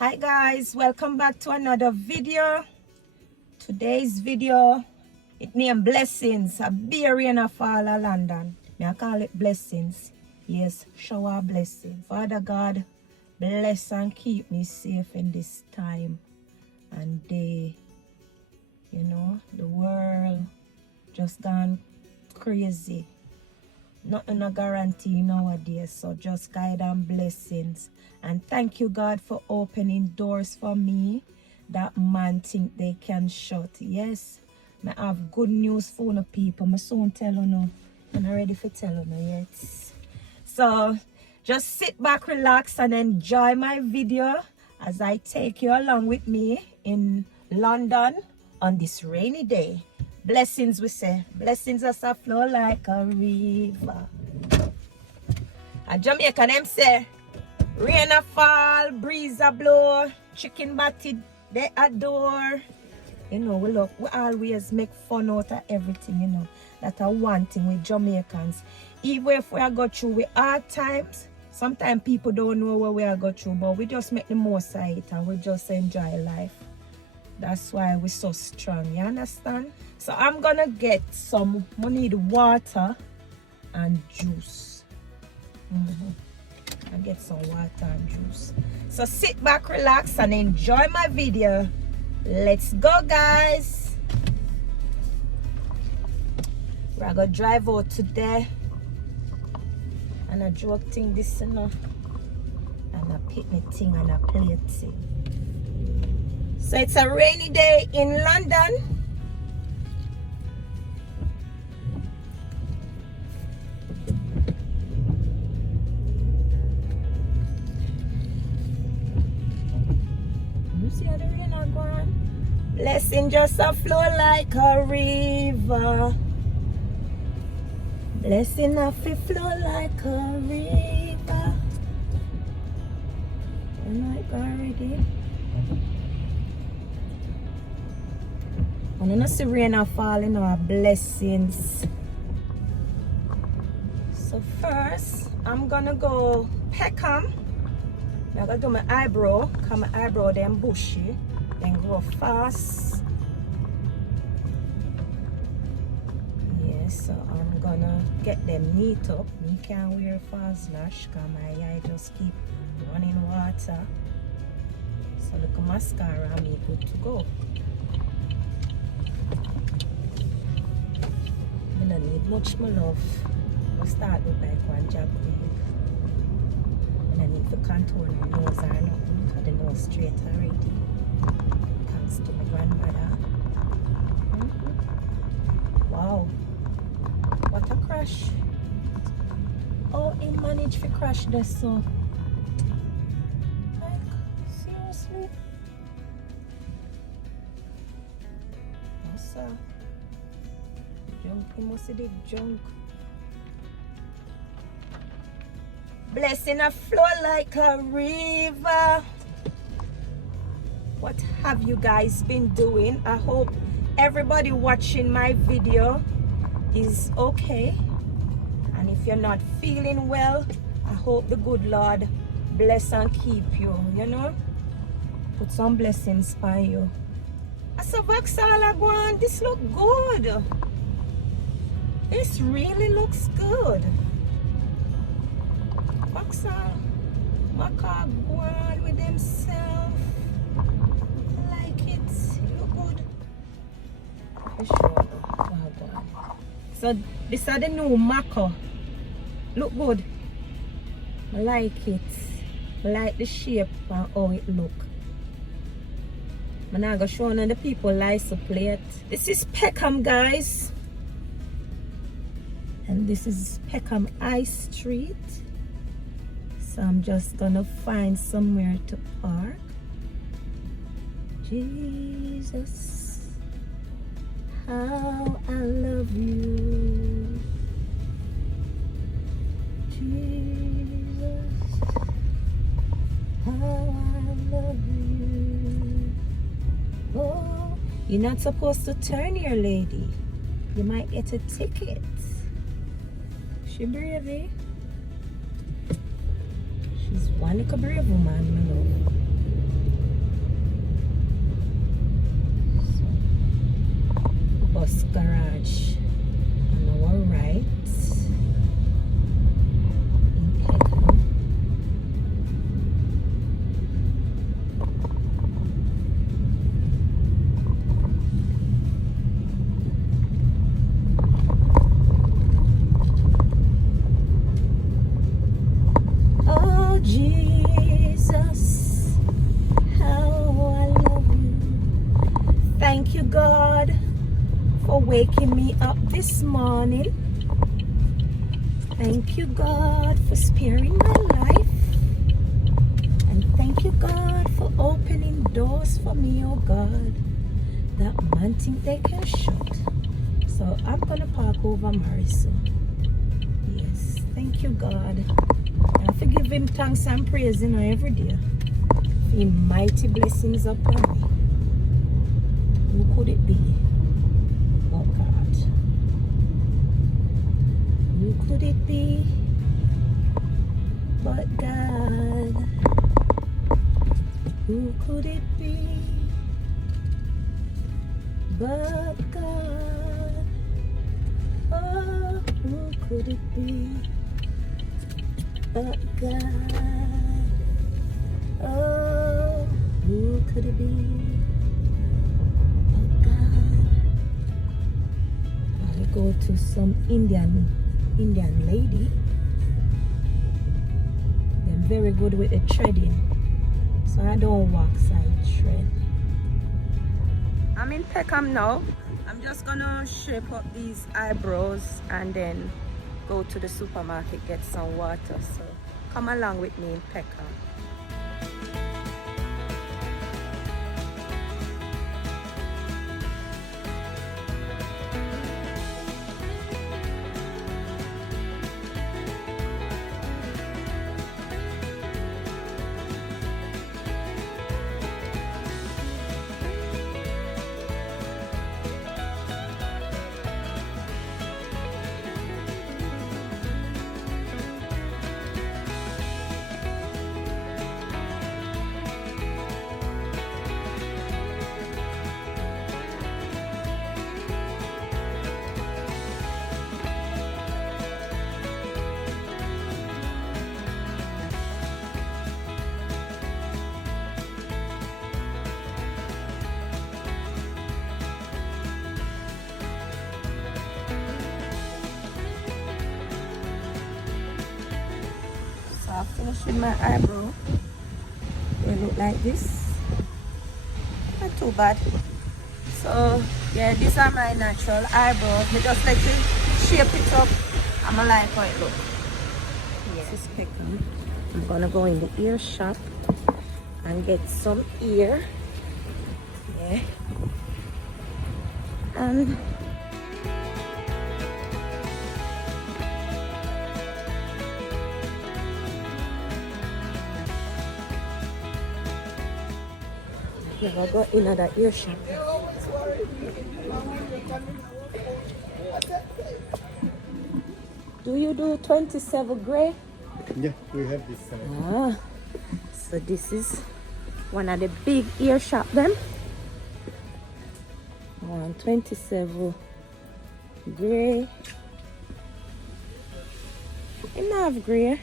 Hi guys, welcome back to another video. Today's video, it named Blessings. A beer rain a fall of London. I call it blessings. Yes, shower blessing. Father God, bless and keep me safe in this time and day. You know, the world just gone crazy. Nothing a guarantee nowadays, so just guide and blessings. And thank you, God, for opening doors for me that man think they can shut. Yes, I have good news for the people. I soon tell you now. I'm not ready for tell you yet. So just sit back, relax, and enjoy my video as I take you along with me in London on this rainy day. Blessings, we say. Blessings as a flow like a river. A Jamaican, them say, rain a fall, breeze a blow, chicken batty they adore. You know, we always make fun out of everything, you know. That's one thing with Jamaicans. Even if we are go through with hard times, sometimes people don't know what we are go through, but we just make the most of it and we just enjoy life. That's why we're so strong, you understand? So I'm gonna get some, we need water and juice. I get some water and juice. So sit back, relax, and enjoy my video. Let's go, guys. We're gonna drive out today. And a joke thing this enough. And a picnic thing and a plate thing. So it's a rainy day in London. You see how the rain are going? Blessing just a flow like a river. Blessing a flow like a river. You know it already. I don't see rain or falling or blessings. So first, I'm gonna go Peckham. I'm gonna do my eyebrow, because my eyebrow them bushy and grow fast. Yeah, so I'm gonna get them neat up. Me can't wear fast lash because my eye just keep running water. So look at mascara and me good to go. I don't need much more love. I'll start with like one job quick. And I need to contour my nose or nothing because the nose straight already. Thanks to my grandmother. Wow. What a crash. Oh, he managed to crash this so. Like, seriously? What's up? Junk, he must have did junk. Blessing a flow like a river. What have you guys been doing? I hope everybody watching my video is okay. And if you're not feeling well, I hope the good Lord bless and keep you, you know? Put some blessings by you. As a Vaxala one, this look good. This really looks good. Vaxal, Maca go on with himself. I like it. It look good. For sure. Oh, God. So this is the new Maca. Look good. I like it. I like the shape and how it look. I'm not going to show none of the people license plate. This is Peckham, guys. And this is Peckham High Street. So I'm just gonna find somewhere to park. Jesus, how I love you. Jesus, how I love you. Oh, you're not supposed to turn here, lady. You might get a ticket. She brave, eh? She's one like a brave woman, my love. waking me up this morning. Thank you, God, for sparing my life. And thank you, God, for opening doors for me, oh God, that man think they can shut. So I'm gonna park over Marisol. Yes, thank you, God. I have to give him thanks and praise, you know, every day. For mighty blessings upon me. Who could it be? Oh God. Who could it be but God? Who could it be but God? Oh, who could it be but God? Oh, who could it be but God? I go to some Indian lady. They're very good with the threading, so I don't walk side thread. I'm in Peckham now. I'm just gonna shape up these eyebrows and then go to the supermarket, get some water. So come along with me in Peckham. I finished with my eyebrow. They look like this. Not too bad. So yeah, these are my natural eyebrows. Me just like to shape it up. I'm gonna like how it look. Yeah. This is Peckham. I'm gonna go in the ear shop and get some ear. Yeah. And never got in another ear shop. Do you do 27 gray? Yeah, we have this. Ah, so this is one of the big ear shop them. 127 gray. Enough gray.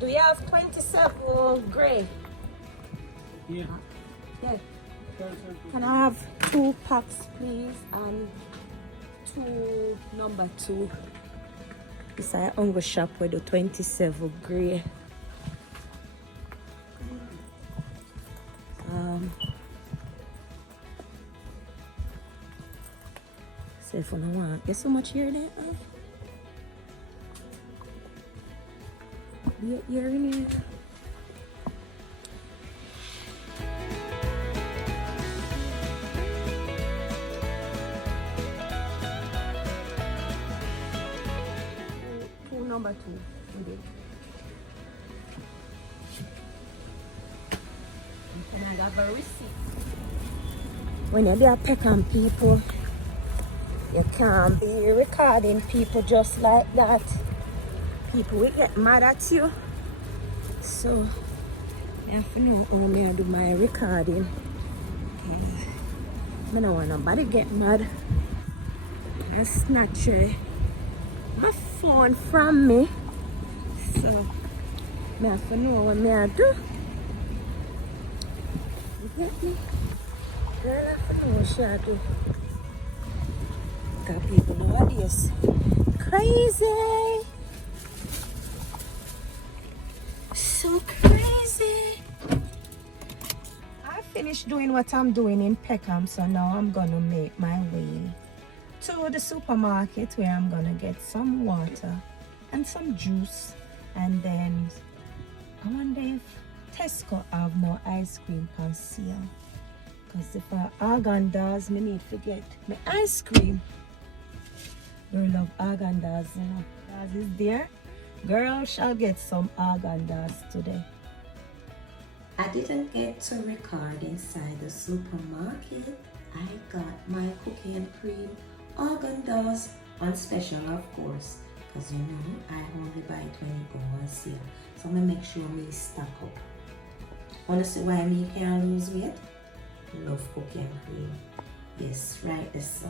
Do you have 27 gray? Yeah. Yeah. Can I have 2 packs, please? And 2 number 2. This is a hunger shop with the 27 gray. So if I don't want, guess how much here they have? You're in here. Number 2. Okay. Can I have a receipt? When you're there, Peckham people, you can't be recording people just like that. People will get mad at you. So, I have to know how I do my recording. I don't want nobody get mad and snatch my phone from me. So, I have to know what I do. You get me? Girl, I have to know what she do. Got people nowadays crazy. So crazy. I finished doing what I'm doing in Peckham, so now I'm gonna make my way to the supermarket where I'm gonna get some water and some juice, and then I wonder if Tesco have no ice cream on sale, because if I Agandas, me need to get my ice cream. Girl love Agandas, you know. As is there, girl shall get some Agandas today. I didn't get to record inside the supermarket. I got my cookie and cream Haagen-Dazs on special, of course, because you know I only buy it when it go on sale. So I'm gonna make sure me stock up. Wanna see why me can't lose weight? Love cookie and cream. Yes, right this so.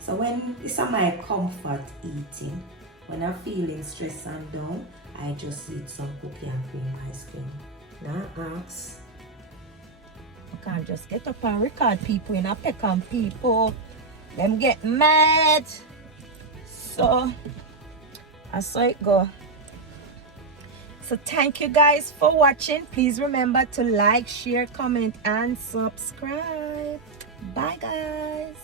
So when it's my comfort eating, when I'm feeling stressed and down, I just eat some cookie and cream ice cream. Now ask. I can't just get up and record people in a Peckham people. Them get mad. So I saw it go. So thank you guys for watching. Please remember to like, share, comment, and subscribe. Bye guys.